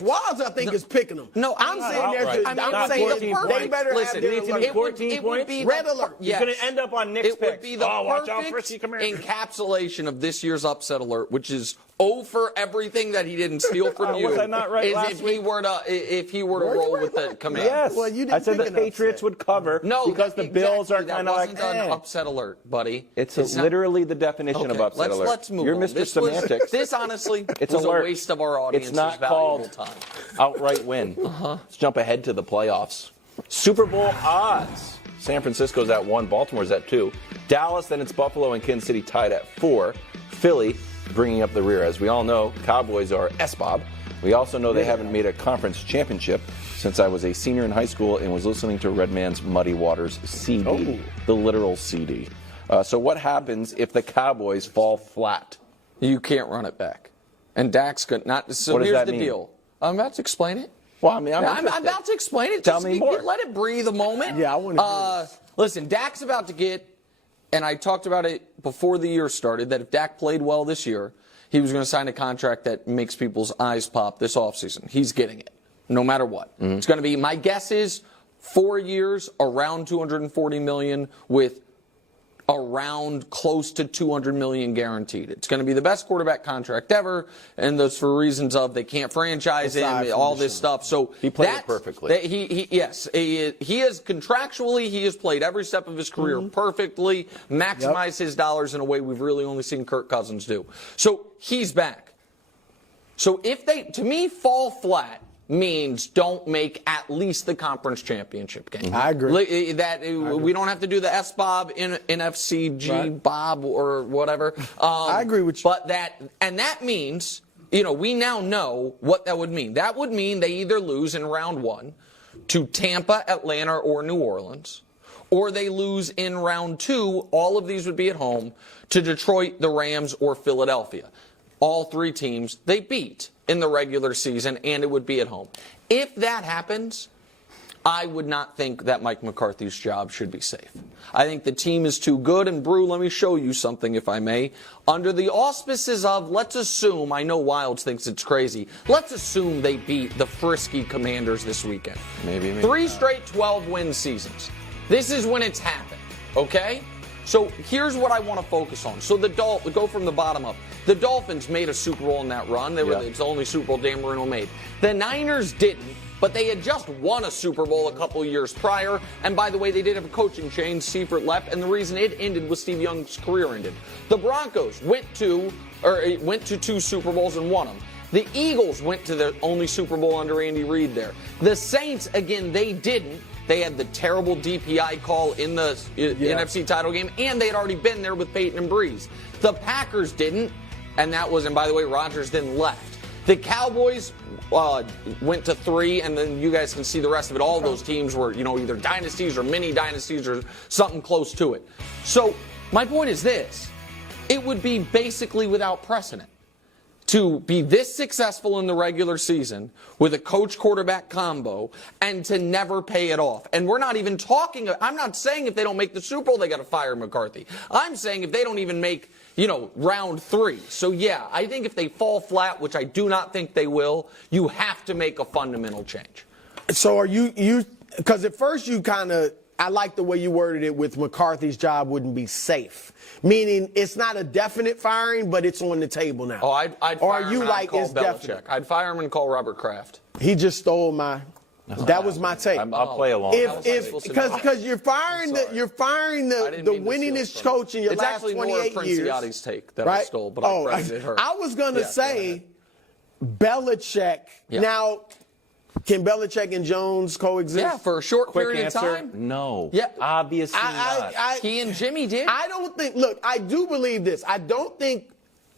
Wilds, I think, is picking them. No, I'm saying there's. I'm saying they better Listen, have it needs to be 14 points. Red alert. Yes. It's going to end up on Nick's picks. It would be the perfect encapsulation of this year's upset alert, which is for everything that he didn't steal from you. Was I not right last if he were to roll with the command. Yes. Well, you didn't I said the Patriots would cover because the Bills are kind of like, an upset alert, buddy. It's literally the definition of upset alert. Let's move You're on. Mr. Semantics. This honestly it's was a waste of our audience's valuable time. Outright win. Let's jump ahead to the playoffs. Super Bowl odds. San Francisco's at 1. Baltimore's at 2. Dallas, then it's Buffalo and Kansas City tied at 4. Philly bringing up the rear. As we all know, Cowboys are SBOB. We also know they haven't made a conference championship since I was a senior in high school and was listening to Redman's Muddy Waters CD, the literal CD. So what happens if the Cowboys fall flat? You can't run it back. And Dak's good. So here's the deal. I'm about to explain it. Well, I mean, I'm about to explain it. Tell me more. Let it breathe a moment. Yeah, I want to. Listen, Dak's about to get, and I talked about it before the year started, that if Dak played well this year, he was going to sign a contract that makes people's eyes pop this offseason. He's getting it, no matter what. Mm-hmm. It's going to be, my guess is, 4 years, around $240 million, with around close to $200 million guaranteed. It's going to be the best quarterback contract ever, and those for reasons of they can't franchise him, all this stuff. So he played it perfectly. Yes, he has contractually, he has played every step of his career perfectly, maximized his dollars in a way we've really only seen Kirk Cousins do. So he's back. So if they, to me, fall flat means don't make at least the conference championship game. I agree. We don't have to do the SBOB, NFCG, Bob, or whatever. I agree with you. But that means, we now know what that would mean. That would mean they either lose in round 1 to Tampa, Atlanta, or New Orleans, or they lose in round 2, all of these would be at home, to Detroit, the Rams, or Philadelphia. All 3 teams they beat in the regular season, and it would be at home. If that happens, I would not think that Mike McCarthy's job should be safe. I think the team is too good, and Brew, let me show you something, if I may. Under the auspices of, let's assume, I know Wilds thinks it's crazy, let's assume they beat the frisky Commanders this weekend. Maybe 3 straight 12-win seasons. This is when it's happened, okay? So here's what I want to focus on. So go from the bottom up. The Dolphins made a Super Bowl in that run. It's the only Super Bowl Dan Marino made. The Niners didn't, but they had just won a Super Bowl a couple years prior. And by the way, they did have a coaching change. Seifert left, and the reason it ended was Steve Young's career ended. The Broncos went to 2 Super Bowls and won them. The Eagles went to their only Super Bowl under Andy Reid there. The Saints, again, they didn't. They had the terrible DPI call in the NFC title game, and they had already been there with Peyton and Breeze. The Packers didn't, and by the way, Rodgers then left. The Cowboys went to 3, and then you guys can see the rest of it. All those teams were, either dynasties or mini dynasties or something close to it. So my point is this. It would be basically without precedent to be this successful in the regular season with a coach-quarterback combo and to never pay it off. And we're not even talking, I'm not saying if they don't make the Super Bowl, they got to fire McCarthy. I'm saying if they don't even make, round 3. So, yeah, I think if they fall flat, which I do not think they will, you have to make a fundamental change. So are you because at first you kind of, I like the way you worded it with McCarthy's job wouldn't be safe. Meaning it's not a definite firing, but it's on the table now. Oh, I'd fire him and I'd call Belichick. I'd fire him and call Robert Kraft. He just stole my. That was my take. I'll play along. Because you're firing the winningest coach in your last 28 years. It's actually more Princiotti's take that I stole, but I credited her. I was going to say Belichick. Yeah. Now, can Belichick and Jones coexist? Yeah, for a short period of time. No. Yeah. Obviously not. He and Jimmy did. I don't think, look, I do believe this. I don't think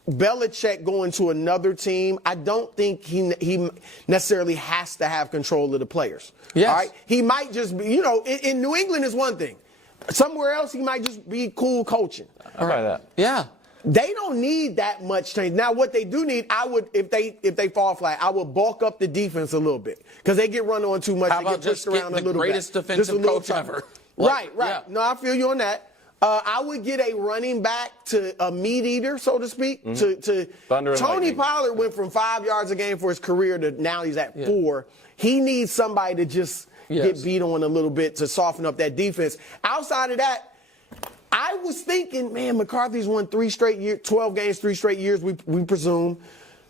Belichick going to another team, I don't think he necessarily has to have control of the players. Yes. All right? He might just be, in New England is one thing. Somewhere else, he might just be cool coaching. All right. That. Yeah. They don't need that much change. Now, what they do need, I would, if they fall flat, I would bulk up the defense a little bit because they get run on too much. How they about get pushed around a little bit. The greatest defensive coach ever? Right. Yeah. No, I feel you on that. I would get a running back to a meat eater, so to speak. Thunder and Tony lightning. Pollard went from 5 yards a game for his career to now he's at 4. He needs somebody to just get beat on a little bit to soften up that defense. Outside of that, I was thinking, man, McCarthy's won 3 straight years, 12 games, 3 straight years, we presume.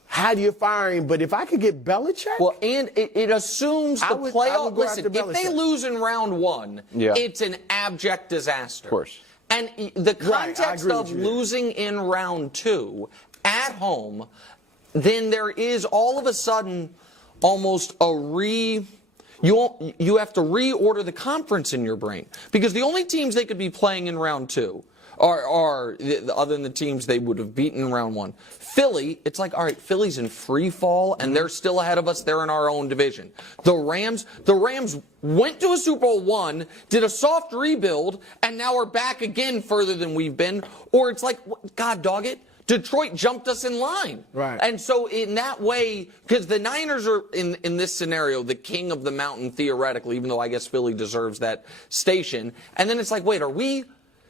How do you fire him? But if I could get Belichick. Well, and it assumes the playoff. Listen, if they lose in round 1, it's an abject disaster. Of course. And the context of losing in round 2 at home, then there is all of a sudden almost a you have to reorder the conference in your brain. Because the only teams they could be playing in round 2 are other than the teams they would have beaten in round 1. Philly, it's like, all right, Philly's in free fall, and they're still ahead of us. They're in our own division. The Rams went to a Super Bowl 1, did a soft rebuild, and now are back again further than we've been. Or it's like, God dog it, Detroit jumped us in line. Right. And so in that way, because the Niners are, in this scenario, the king of the mountain theoretically, even though I guess Philly deserves that station. And then it's like, wait, are we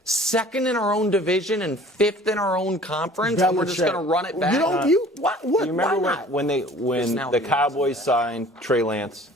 second in our own division and 5th in our own conference, and we're just going to run it back? You remember when the Cowboys signed Trey Lance?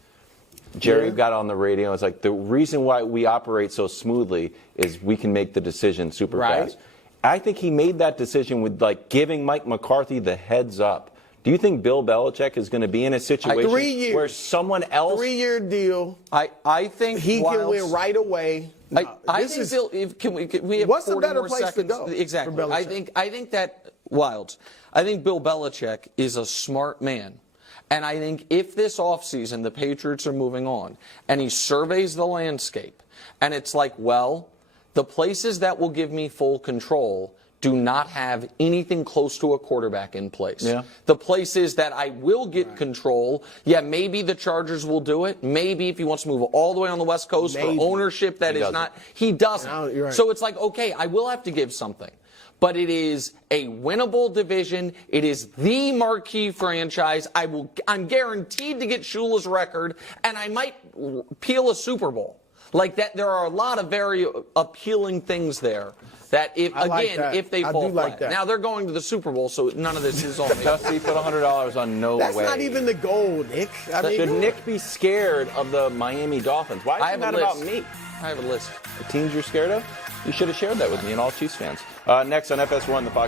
Jerry got on the radio. It's like the reason why we operate so smoothly is we can make the decision super fast. I think he made that decision with like giving Mike McCarthy the heads up. Do you think Bill Belichick is going to be in a situation where someone else? 3-year deal. I think he can win right away. I think Bill. Can we have what's 40 a better more place seconds? to go? Exactly. I think that Wilds. I think Bill Belichick is a smart man. And I think if this offseason the Patriots are moving on and he surveys the landscape and it's like, well, the places that will give me full control do not have anything close to a quarterback in place. Yeah. The places that I will get control, maybe the Chargers will do it. Maybe if he wants to move all the way on the West Coast for ownership that is not, he doesn't. No, you're right. So it's like, okay, I will have to give something. But it is a winnable division. It is the marquee franchise. I'm guaranteed to get Shula's record, and I might peel a Super Bowl. Like that, there are a lot of very appealing things there. That if they fall flat. Now they're going to the Super Bowl, so none of this is on me. Dusty put $100 on no way. That's not even the goal, Nick. Should Nick be scared of the Miami Dolphins? Why is that about me? I have a list. The teams you're scared of? You should have shared that with me and all Chiefs fans. Next on FS1, the Fox.